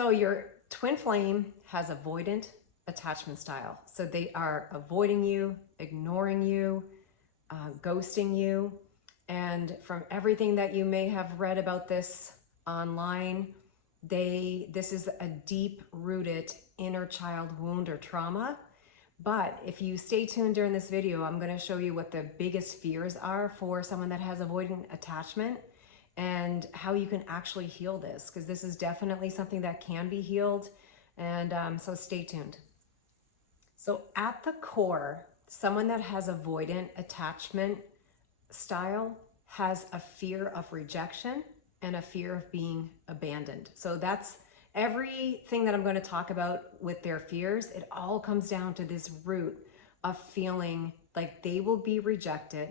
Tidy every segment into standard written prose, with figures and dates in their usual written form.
So your twin flame has avoidant attachment style. So they are avoiding you, ignoring you, ghosting you. And from everything that you may have read about this online, this is a deep-rooted inner child wound or trauma. But if you stay tuned during this video, I'm going to show you what the biggest fears are for someone that has avoidant attachment and how you can actually heal this, because this is definitely something that can be healed. And so stay tuned. So at the core, someone that has avoidant attachment style has a fear of rejection and a fear of being abandoned. So that's everything that I'm going to talk about with their fears. It all comes down to this root of feeling like they will be rejected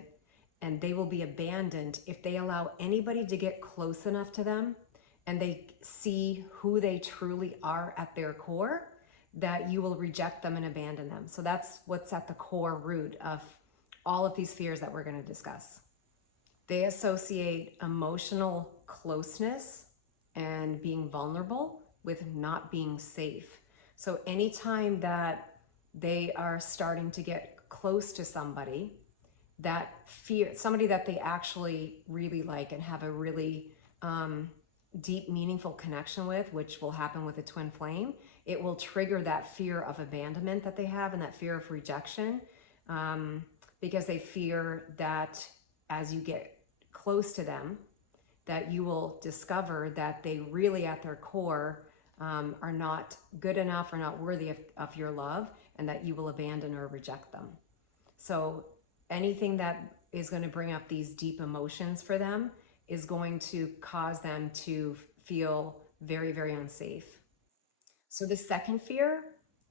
and they will be abandoned if they allow anybody to get close enough to them and they see who they truly are at their core, that you will reject them and abandon them. So that's what's at the core root of all of these fears that we're going to discuss. They associate emotional closeness and being vulnerable with not being safe. So anytime that they are starting to get close to somebody, that fear, somebody that they actually really like and have a really deep, meaningful connection with, which will happen with a twin flame, it will trigger that fear of abandonment that they have and that fear of rejection, because they fear that as you get close to them, that you will discover that they really at their core are not good enough or not worthy of your love, and that you will abandon or reject them. So anything that is going to bring up these deep emotions for them is going to cause them to feel very, very unsafe. So the second fear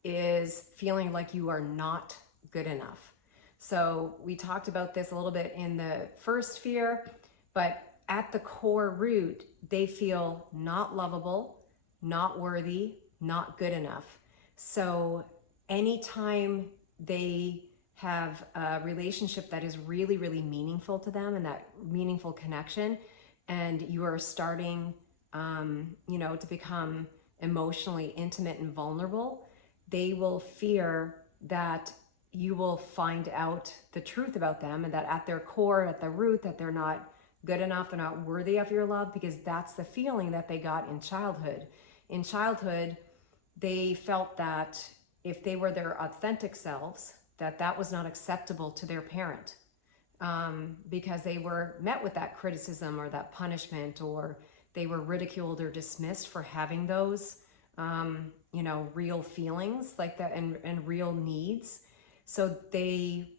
is feeling like you are not good enough. So we talked about this a little bit in the first fear, but at the core root, they feel not lovable, not worthy, not good enough. So anytime they have a relationship that is really, really meaningful to them and that meaningful connection, and you are starting, to become emotionally intimate and vulnerable, they will fear that you will find out the truth about them and that at their core, at the root, that they're not good enough, they're not worthy of your love, because that's the feeling that they got in childhood. In childhood, they felt that if they were their authentic selves, that was not acceptable to their parent, because they were met with that criticism or that punishment, or they were ridiculed or dismissed for having those, real feelings like that and real needs. So they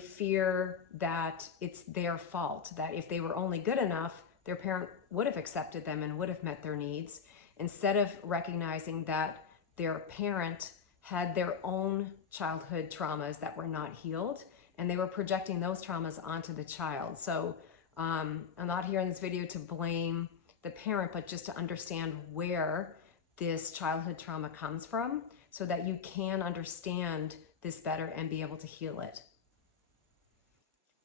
fear that it's their fault, that if they were only good enough, their parent would have accepted them and would have met their needs, instead of recognizing that their parent had their own childhood traumas that were not healed, and they were projecting those traumas onto the child. So I'm not here in this video to blame the parent, but just to understand where this childhood trauma comes from so that you can understand this better and be able to heal it.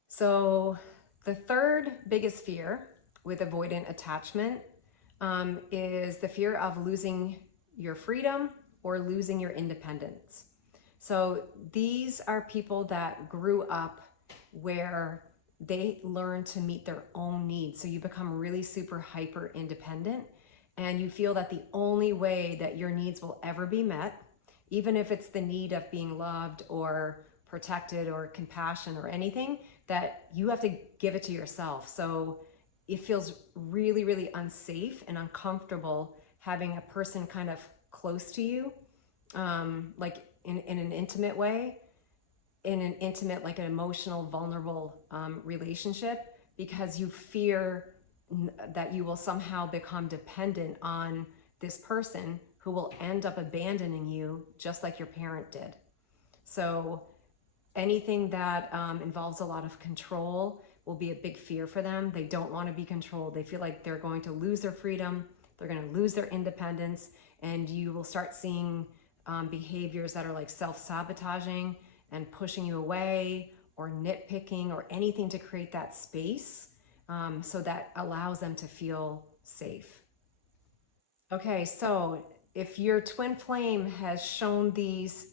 So the third biggest fear with avoidant attachment is the fear of losing your freedom or losing your independence. So these are people that grew up where they learn to meet their own needs. So you become really super hyper independent, and you feel that the only way that your needs will ever be met, even if it's the need of being loved or protected or compassion or anything, that you have to give it to yourself. So it feels really, really unsafe and uncomfortable having a person kind of close to you, like in an intimate way, in an intimate, like an emotional, vulnerable relationship, because you fear that you will somehow become dependent on this person who will end up abandoning you just like your parent did. So anything that involves a lot of control will be a big fear for them. They don't want to be controlled. They feel like they're going to lose their freedom, they're going to lose their independence, and you will start seeing behaviors that are like self-sabotaging and pushing you away, or nitpicking, or anything to create that space, so that allows them to feel safe. Okay, so if your twin flame has shown these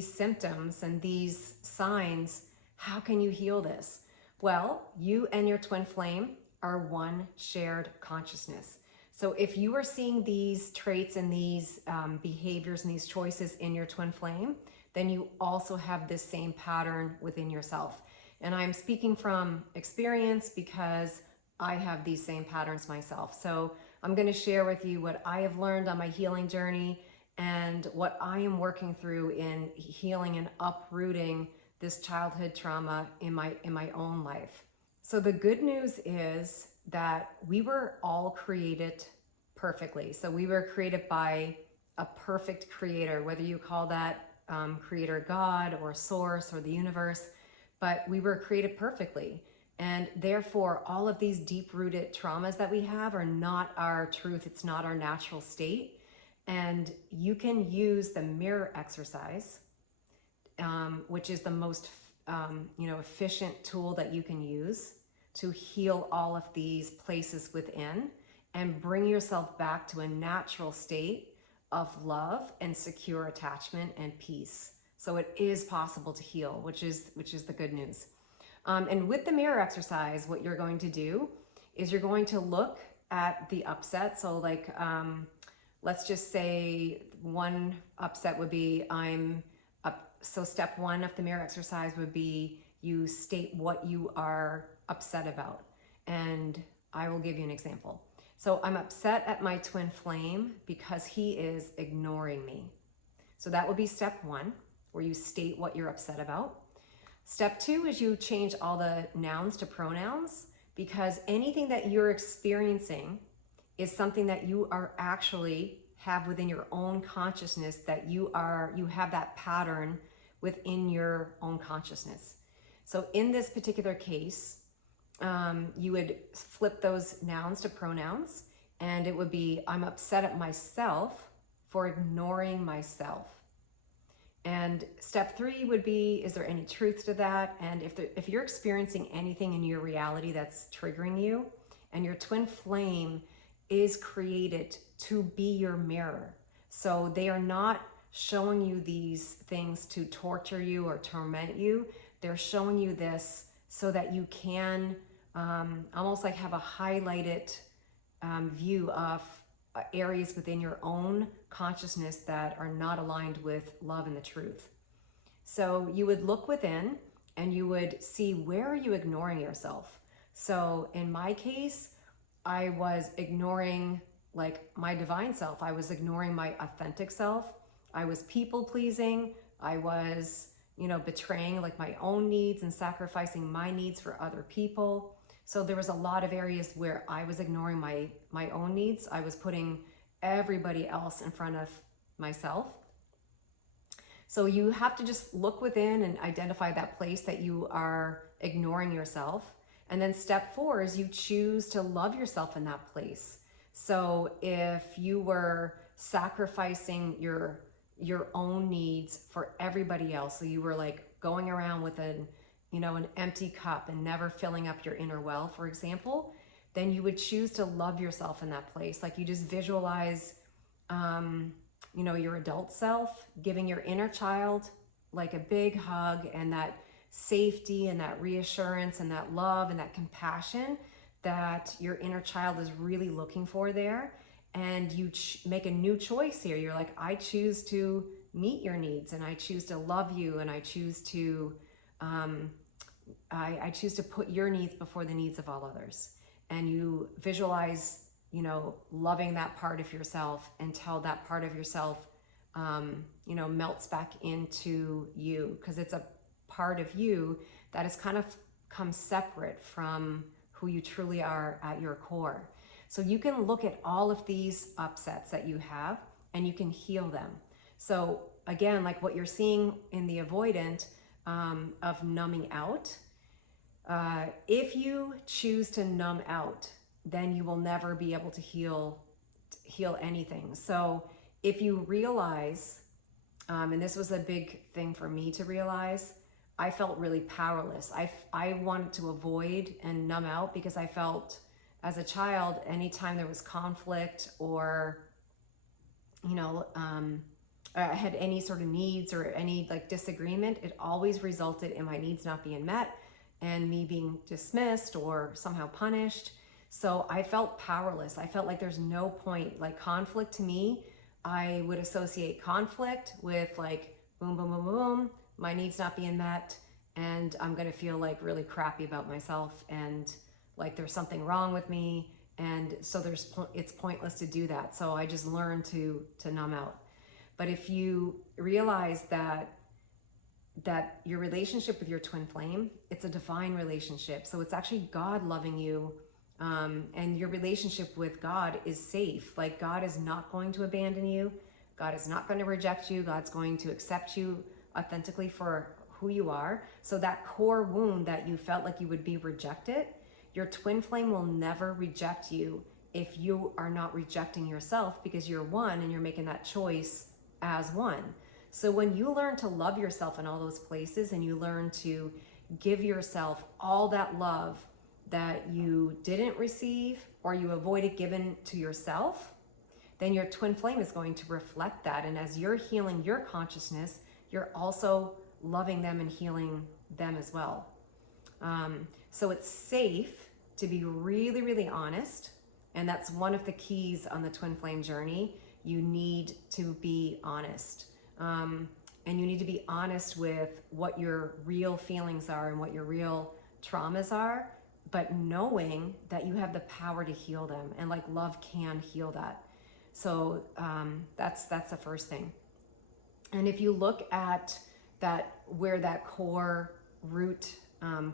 symptoms and these signs, how can you heal this? Well, you and your twin flame are one shared consciousness. So if you are seeing these traits and these behaviors and these choices in your twin flame, then you also have this same pattern within yourself. And I'm speaking from experience because I have these same patterns myself. So I'm going to share with you what I have learned on my healing journey and what I am working through in healing and uprooting this childhood trauma in my own life. So the good news is that we were all created perfectly. So we were created by a perfect creator, whether you call that creator God or source or the universe, but we were created perfectly. And therefore, all of these deep-rooted traumas that we have are not our truth. It's not our natural state. And you can use the mirror exercise, which is the most efficient tool that you can use to heal all of these places within and bring yourself back to a natural state of love and secure attachment and peace. So it is possible to heal, which is the good news. And with the mirror exercise, what you're going to do is you're going to look at the upset. So like, let's just say one upset would be I'm up. So step one of the mirror exercise would be you state what you are upset about. And I will give you an example. So I'm upset at my twin flame because he is ignoring me. So that would be step one, where you state what you're upset about. Step two is you change all the nouns to pronouns, because anything that you're experiencing is something that you are actually have within your own consciousness, that you have that pattern within your own consciousness. So in this particular case, you would flip those nouns to pronouns, and it would be, I'm upset at myself for ignoring myself. And step three would be, is there any truth to that? And if you're experiencing anything in your reality that's triggering you, and your twin flame is created to be your mirror. So they are not showing you these things to torture you or torment you. They're showing you this so that you can almost like have a highlighted view of areas within your own consciousness that are not aligned with love and the truth. So you would look within and you would see, where are you ignoring yourself? So in my case, I was ignoring like my divine self. I was ignoring my authentic self. I was people pleasing. I was, betraying like my own needs and sacrificing my needs for other people. So there was a lot of areas where I was ignoring my own needs. I was putting everybody else in front of myself. So you have to just look within and identify that place that you are ignoring yourself. And then step four is you choose to love yourself in that place. So if you were sacrificing your own needs for everybody else, so you were like going around with an empty cup and never filling up your inner well, for example, then you would choose to love yourself in that place. Like you just visualize, your adult self giving your inner child like a big hug, and that safety and that reassurance and that love and that compassion that your inner child is really looking for there. And you make a new choice here. You're like, I choose to meet your needs, and I choose to love you, and I choose to I choose to put your needs before the needs of all others. And you visualize, loving that part of yourself until that part of yourself, melts back into you, because it's a part of you that has kind of come separate from who you truly are at your core. So you can look at all of these upsets that you have and you can heal them. So again, like what you're seeing in the avoidant of numbing out, if you choose to numb out, then you will never be able to heal anything. So if you realize, and this was a big thing for me to realize, I felt really powerless. I wanted to avoid and numb out because I felt, as a child, anytime there was conflict or you know, I had any sort of needs or any like disagreement, it always resulted in my needs not being met and me being dismissed or somehow punished. So I felt powerless. I felt like there's no point. Like conflict to me, I would associate conflict with like boom, boom, boom, boom, my needs not being met, and I'm gonna feel like really crappy about myself and like there's something wrong with me. And so it's pointless to do that. So I just learned to numb out. But if you realize that your relationship with your twin flame, it's a divine relationship. So it's actually God loving you, and your relationship with God is safe. Like God is not going to abandon you. God is not going to reject you. God's going to accept you authentically for who you are. So that core wound that you felt like you would be rejected, your twin flame will never reject you if you are not rejecting yourself, because you're one and you're making that choice as one. So when you learn to love yourself in all those places and you learn to give yourself all that love that you didn't receive or you avoided giving to yourself, then your twin flame is going to reflect that. And as you're healing your consciousness, you're also loving them and healing them as well. So it's safe to be really, really honest. And that's one of the keys on the twin flame journey. You need to be honest. And you need to be honest with what your real feelings are and what your real traumas are, but knowing that you have the power to heal them, and like love can heal that. So that's the first thing. And if you look at that, where that core root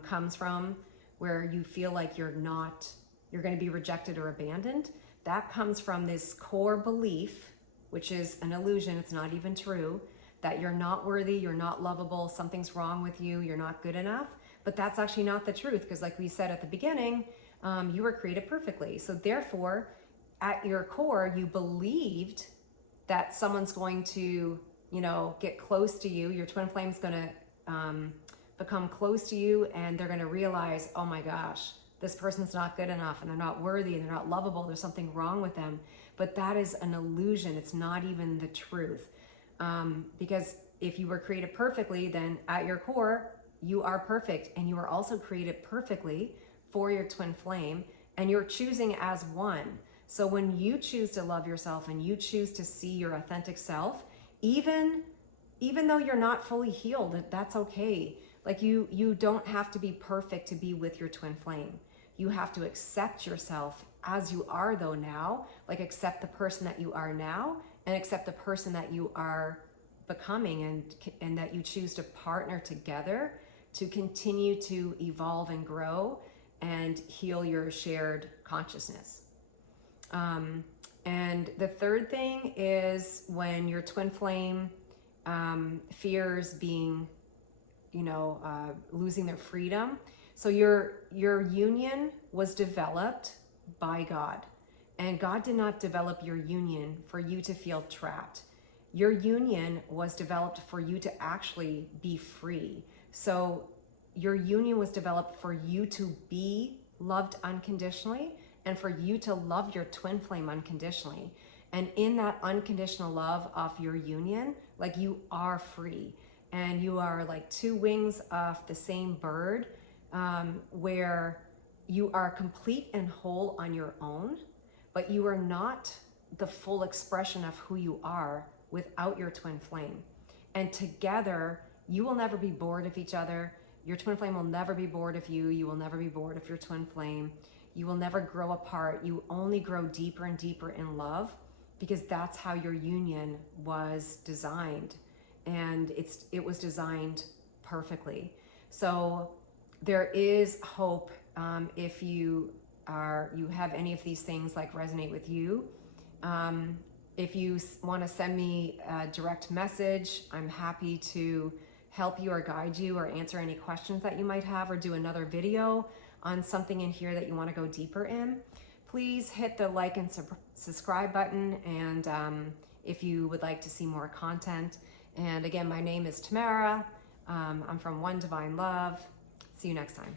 comes from, where you feel like you're going to be rejected or abandoned, that comes from this core belief, which is an illusion, it's not even true, that you're not worthy, you're not lovable, something's wrong with you, you're not good enough. But that's actually not the truth, because like we said at the beginning, you were created perfectly. So therefore, at your core, you believed that someone's going to, you know, get close to you, your twin flame's going to become close to you, and they're going to realize, oh my gosh, this person's not good enough, and they're not worthy, and they're not lovable, there's something wrong with them. But that is an illusion. It's not even the truth. Because if you were created perfectly, then at your core, you are perfect, and you are also created perfectly for your twin flame, and you're choosing as one. So when you choose to love yourself and you choose to see your authentic self, even though you're not fully healed, that's okay. Like you don't have to be perfect to be with your twin flame. You have to accept yourself as you are though now, like accept the person that you are now and accept the person that you are becoming, and that you choose to partner together to continue to evolve and grow and heal your shared consciousness. And the third thing is when your twin flame fears being, losing their freedom. So your union was developed by God, and God did not develop your union for you to feel trapped. Your union was developed for you to actually be free. So your union was developed for you to be loved unconditionally and for you to love your twin flame unconditionally. And in that unconditional love of your union, like you are free, and you are like two wings of the same bird, where you are complete and whole on your own, but you are not the full expression of who you are without your twin flame. And together, you will never be bored of each other. Your twin flame will never be bored of you. You will never be bored of your twin flame. You will never grow apart. You only grow deeper and deeper in love, because that's how your union was designed. And it was designed perfectly. So there is hope if you have any of these things like resonate with you. If you want to send me a direct message, I'm happy to help you or guide you or answer any questions that you might have, or do another video on something in here that you want to go deeper in. Please hit the like and subscribe button, and if you would like to see more content. And again, my name is Tamara. I'm from One Divine Love. See you next time.